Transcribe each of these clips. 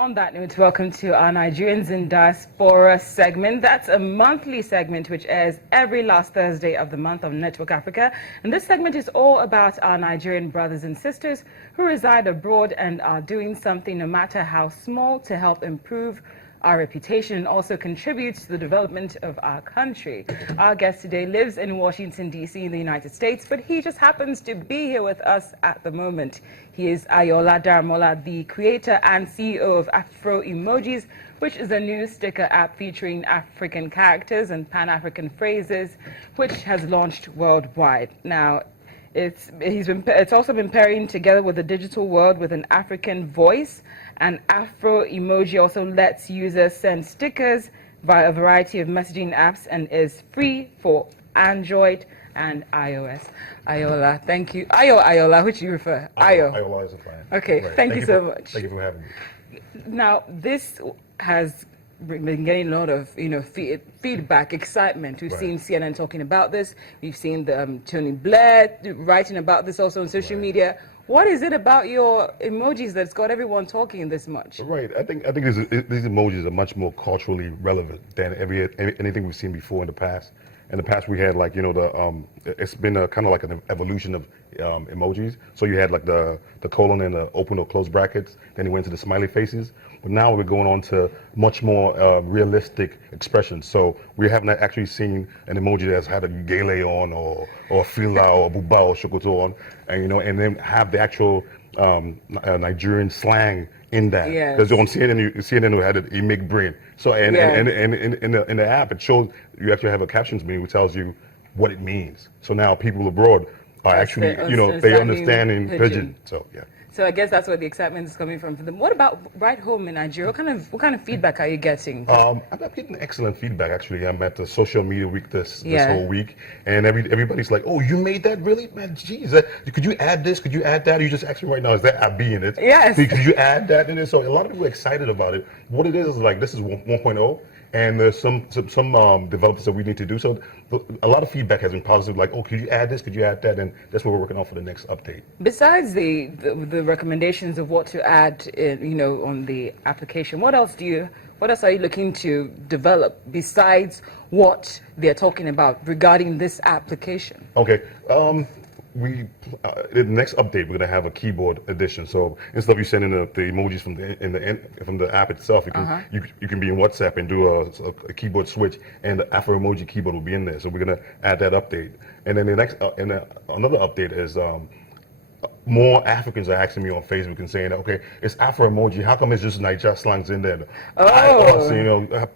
On that note, welcome to our Nigerians in Diaspora segment. That's a monthly segment which airs every last Thursday of the month on Network Africa. And this segment is all about our Nigerian brothers and sisters who reside abroad and are doing something, no matter how small, to help improve our reputation and also contributes to the development of our country. Our guest today lives in Washington, D.C. in the United States, but he just happens to be here with us at the moment. He is Ayoola Daramola, the creator and CEO of Afro Emojis, which is a new sticker app featuring African characters and Pan-African phrases, which has launched worldwide. Now, it's also been pairing together with the digital world with an African voice, and Afro Emoji also lets users send stickers via a variety of messaging apps and is free for Android and iOS. Ayoola, thank you. Ayoola, which do you prefer? Ayoola is fine. Okay, right. thank you so much. Thank you for having me. Now, this has been getting a lot of, feedback, excitement. We've seen CNN talking about this. We've seen Tony Blair writing about this also on social media. What is it about your emojis that's got everyone talking this much? Right. I think these emojis are much more culturally relevant than anything we've seen before in the past. In the past, we had it's been a kind of like an evolution of emojis. So you had like the colon and the open or closed brackets. Then you went to the smiley faces. But now we're going on to much more realistic expressions. So we haven't actually seen an emoji that's had a gele on or fila or buba or shokoto on, and and then have the actual Nigerian slang in that. Because on CNN we had it make brain. So and in the app it shows you actually have a captions meaning which tells you what it means. So now people abroad are actually they understand in pidgin. So yeah. So I guess that's where the excitement is coming from for them. What about right home in Nigeria? What kind of feedback are you getting? I'm getting excellent feedback actually. I'm at the social media week this whole week, and everybody's like, "Oh, you made that really, man? Geez, could you add this? Could you add that?" You just asked me right now, is that Abi in it? Yes. Could you add that in it? So a lot of people are excited about it. What it is like this is 1.0. And there's some developments that we need to do. So a lot of feedback has been positive, like, oh, could you add this? Could you add that? And that's what we're working on for the next update. Besides the recommendations of what to add, on the application, what else are you looking to develop besides what they're talking about regarding this application? Okay. The next update we're gonna have a keyboard edition. So instead of you sending the emojis from the app itself, you can be in WhatsApp and do a keyboard switch, and the Afro Emoji keyboard will be in there. So we're gonna add that update. And then the next another update is more Africans are asking me on Facebook and saying, okay, it's Afro Emoji. How come it's just Niger slangs in there?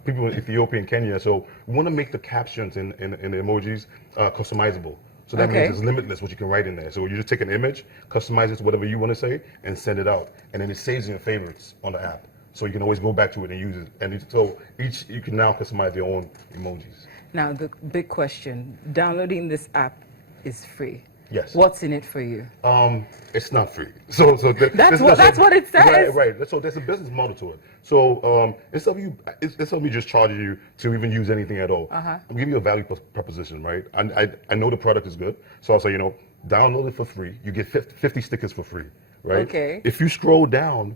People in Ethiopia and Kenya. So we want to make the captions in the emojis customizable. So that means it's limitless what you can write in there. So you just take an image, customize it to whatever you want to say, and send it out. And then it saves in your favorites on the app. So you can always go back to it and use it. And so you can now customize your own emojis. Now, the big question, downloading this app is free. Yes. What's in it for you? It's not free. So that's what it says. Right. So there's a business model to it. So instead of me just charging you to even use anything at all, I'm giving you a value proposition, right? I know the product is good, so I'll say download it for free. You get 50 stickers for free, right? Okay. If you scroll down,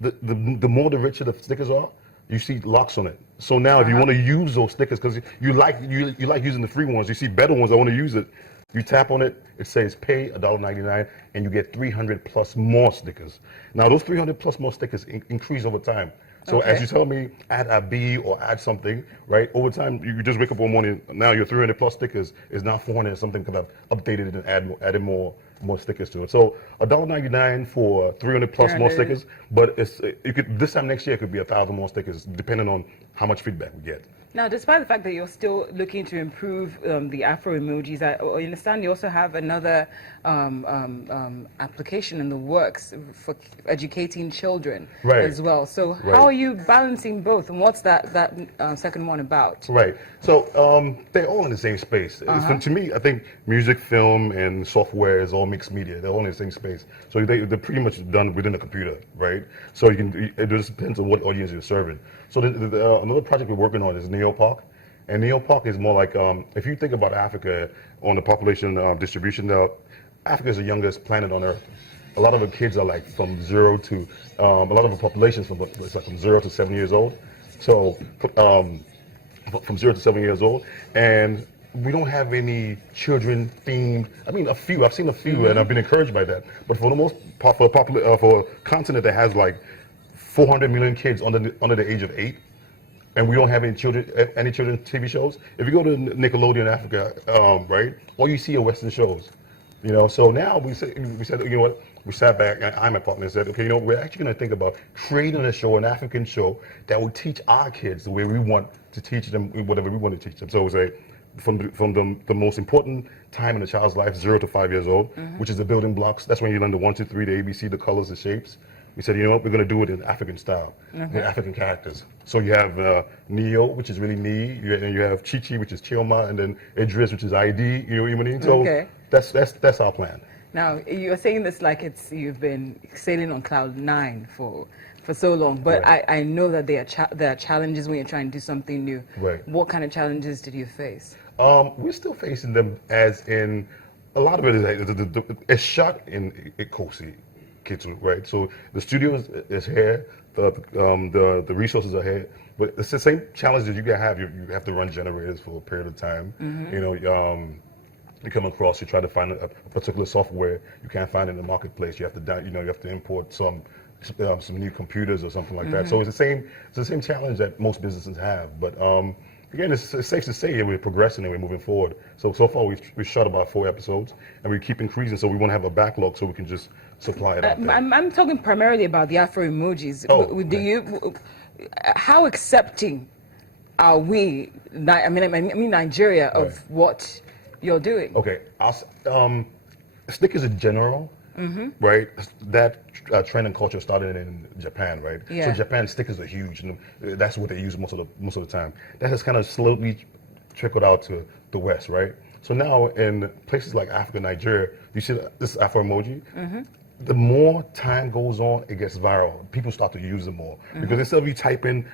the more the richer the stickers are, you see locks on it. So now if you want to use those stickers because you like using the free ones, you see better ones that want to use it. You tap on it, it says pay $1.99, and you get 300 plus more stickers. Now, those 300 plus more stickers increase over time. So as you tell me, add a B or add something, right? Over time, you just wake up one morning, now your 300 plus stickers is now 400 something because I've updated it and added more stickers to it. So $1.99 for 300 plus more stickers, but this time next year it could be 1,000 more stickers, depending on how much feedback we get. Now, despite the fact that you're still looking to improve the Afro Emojis, I understand you also have another application in the works for educating children as well. So how are you balancing both, and what's that second one about? Right. So they're all in the same space. To me, I think music, film, and software is all mixed media. They're all in the same space. So they're pretty much done within the computer, right? So it just depends on what audience you're serving. So another project we're working on is Neopark. And Neopark is more like, if you think about Africa on the population distribution, Africa is the youngest planet on Earth. a lot of the kids are like from 0 to, a lot of the population is it's like from 0 to 7 years old. So from 0 to 7 years old, and we don't have any children themed. I mean, a few. I've seen a few, and I've been encouraged by that. But for the most part, for a continent that has like 400 million kids under the age of 8, and we don't have any children TV shows. If you go to Nickelodeon Africa, right, all you see are Western shows. You know, so now we said, you know what? We sat back, and I and my partner said, okay, you know, we're actually going to think about creating a show, an African show, that will teach our kids the way we want to teach them, whatever we want to teach them. So it was from the most important time in a child's life, 0 to 5 years old, which is the building blocks. That's when you learn the 1, 2, 3, the ABC, the colors, the shapes. We said, you know what, we're going to do it in African style, with African characters. So you have Neo, which is really me, and you have Chi-Chi, which is Chioma, and then Idris, which is ID. You know what I mean? So that's our plan. Now, you're saying this like you've been sailing on cloud 9 for so long, but right. I know that there are challenges when you're trying to do something new. Right. What kind of challenges did you face? We're still facing them, as in a lot of it is it's shot in Ikosi, Kitsu, right? So the studio is here, the resources are here, but it's the same challenge that you have. You have to run generators for a period of time. You know, you come across, you try to find a particular software you can't find in the marketplace. You have to, you have to import some new computers or something like that. So it's the same challenge that most businesses have. But again, it's safe to say we're progressing and we're moving forward. So far we've shot about 4 episodes, and we keep increasing. So we want to have a backlog so we can just supply it out there. I'm talking primarily about the Afro Emojis. How accepting are we? I mean Nigeria of what you're doing? Okay, stickers in general, right? That trend and culture started in Japan, right? Yeah. So Japan, stickers are huge, and that's what they use most of the time. That has kind of slowly trickled out to the West, right? So now in places like Africa, Nigeria, you see this Afro emoji. The more time goes on, it gets viral. People start to use it more because instead of you typing,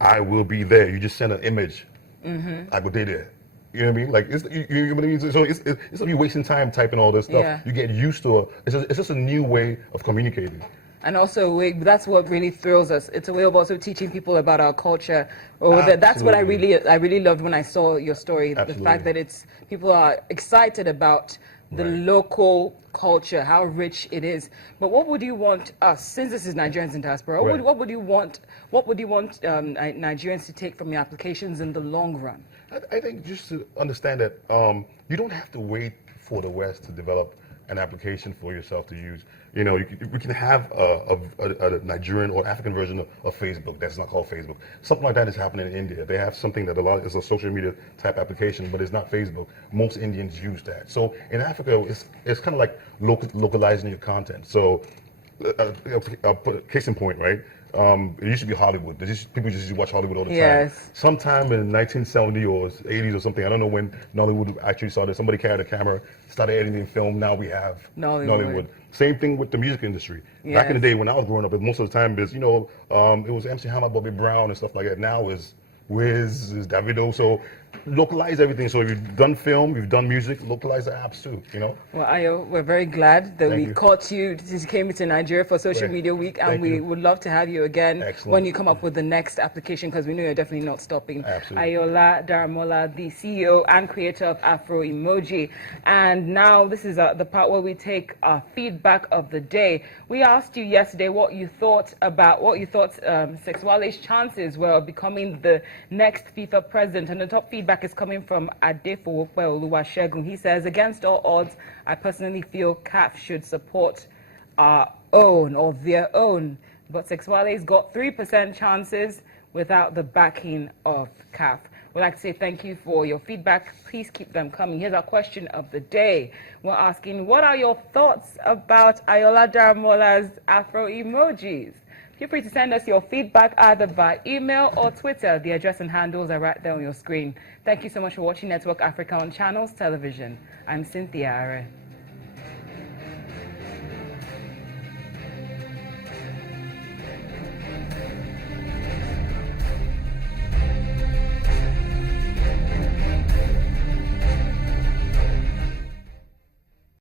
"I will be there," you just send an image. I go there. You know what I mean? Like, you know what I mean? So it's of you wasting time typing all this stuff. Yeah. You get used to it. It's just a new way of communicating. And also, that's what really thrills us. It's a way of also teaching people about our culture. That's what I really loved when I saw your story. Absolutely. The fact that people are excited about the local culture, how rich it is. But what would you want us, since this is Nigerians in diaspora, what would you want Nigerians to take from your applications in the long run? I think just to understand that you don't have to wait for the West to develop an application for yourself to use. You know, we can have a Nigerian or African version of Facebook that's not called Facebook. Something like that is happening in India. They have something that is a social media type application, but it's not Facebook. Most Indians use that. So in Africa, it's kind of like localizing your content. So I'll put a case in point, right? It used to be Hollywood. People just used to watch Hollywood all the time. Yes. Sometime in 1970 or 80s or something, I don't know when Nollywood actually started. Somebody carried a camera, started editing film. Now we have Nollywood. Same thing with the music industry. Yes. Back in the day when I was growing up, most of the time it was MC Hammer, Bobby Brown, and stuff like that. Now is Wiz, is Davido. So localize everything. So if you've done film, you've done music, localize the apps too, you know? Well, Ayo, we're very glad that we caught you since you came into Nigeria for Social Media Week, and we would love to have you again when you come up with the next application, because we know you're definitely not stopping. Absolutely. Ayoola Daramola, the CEO and creator of Afro Emoji. And now this is the part where we take our feedback of the day. We asked you yesterday what you thought Sexwale's chances were of becoming the next FIFA president, and the top feedback is coming from Adefo Oluwasegun. He says, against all odds, I personally feel CAF should support our own or their own. But Sexwale's got 3% chances without the backing of CAF. We'd like to say thank you for your feedback. Please keep them coming. Here's our question of the day. We're asking, what are your thoughts about Ayoola Daramola's Afro Emojis? Feel free to send us your feedback either by email or Twitter. The address and handles are right there on your screen. Thank you so much for watching Network Africa on Channels Television. I'm Cynthia Are.